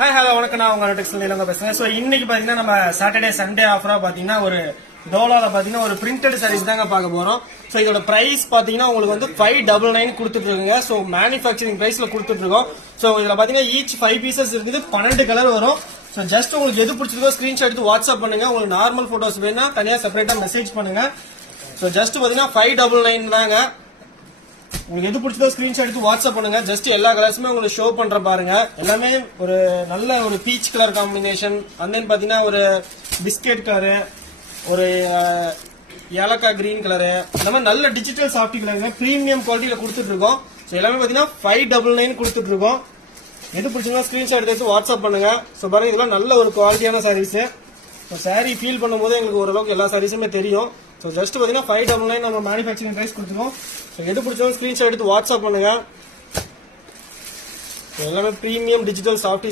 Hi hello வணக்கம், நான் உங்க டெக்ஸ்டைல் பேசுறேன். ஸோ இன்னைக்கு பாத்தீங்கன்னா நம்ம சாட்டர்டே சண்டே ஆஃபரா பாத்தீங்கன்னா ஒரு டோலால பாத்தீங்கன்னா ஒரு பிரிண்டட் சாரீஸ் தாங்க பார்க்க போறோம். ஸோ இதோட பிரைஸ் பாத்தீங்கன்னா உங்களுக்கு வந்து 599 கொடுத்துட்டு இருக்குங்க. ஸோ மேனுஃபேக்சரிங் பிரைஸ்ல கொடுத்துட்டு இருக்கோம். ஸோ இதுல பாத்தீங்கன்னா ஈச் 5 பீசஸ் இருக்குது, 12 கலர் வரும். ஸோ ஜஸ்ட் உங்களுக்கு எது பிடிச்சிருக்கோ ஸ்கிரீன்ஷாட் எடுத்து வாட்ஸ்அப் பண்ணுங்க. உங்களுக்கு நார்மல் போட்டோஸ் வேணா தனியா செப்பரேட்டா மெசேஜ் பண்ணுங்க. ஸோ ஜஸ்ட் பாத்தீங்கன்னா 599 தாங்க. உங்களுக்கு எது பிடிச்சதோ ஸ்கிரீன்ஷாட் எடுத்து வாட்ஸ்அப் பண்ணுங்க. ஜஸ்ட் எல்லா கலர்ஸுமே உங்களுக்கு ஷோ பண்ற பாருங்க. எல்லாமே ஒரு நல்ல ஒரு peach colour combination, and then பாத்தீங்கன்னா ஒரு பிஸ்கெட் கலரு, ஒரு ஏலக்காய் கிரீன் கலரு, இந்த மாதிரி நல்ல டிஜிட்டல் சாஃப்ட் கலர் பிரீமியம் குவாலிட்டியில கொடுத்துட்டு இருக்கோம். ஸோ எல்லாமே பாத்தீங்கன்னா 599 கொடுத்துட்டு இருக்கோம். எது பிடிச்சிருந்தா ஸ்கிரீன்ஷாட் எடுத்து வாட்ஸ்அப் பண்ணுங்க. ஸோ பாருங்க, இதெல்லாம் நல்ல ஒரு குவாலிட்டியான சாரீஸ். ஸோ சாரீ ஃபீல் பண்ணும்போது எங்களுக்கு ஓரளவுக்கு எல்லா சாரீஸுமே தெரியும். ஸோ ஜஸ்ட் பாத்தீங்கன்னா 599 நம்ம மேனுஃபேக்சரிங் பிரைஸ் கொடுத்துருக்கோம். ஸோ எது பிடிச்சாலும் ஸ்கிரீன்ஷாட் எடுத்து வாட்ஸ்அப் பண்ணுங்க. எல்லாமே பிரீமியம் டிஜிட்டல் சாஃப்ட்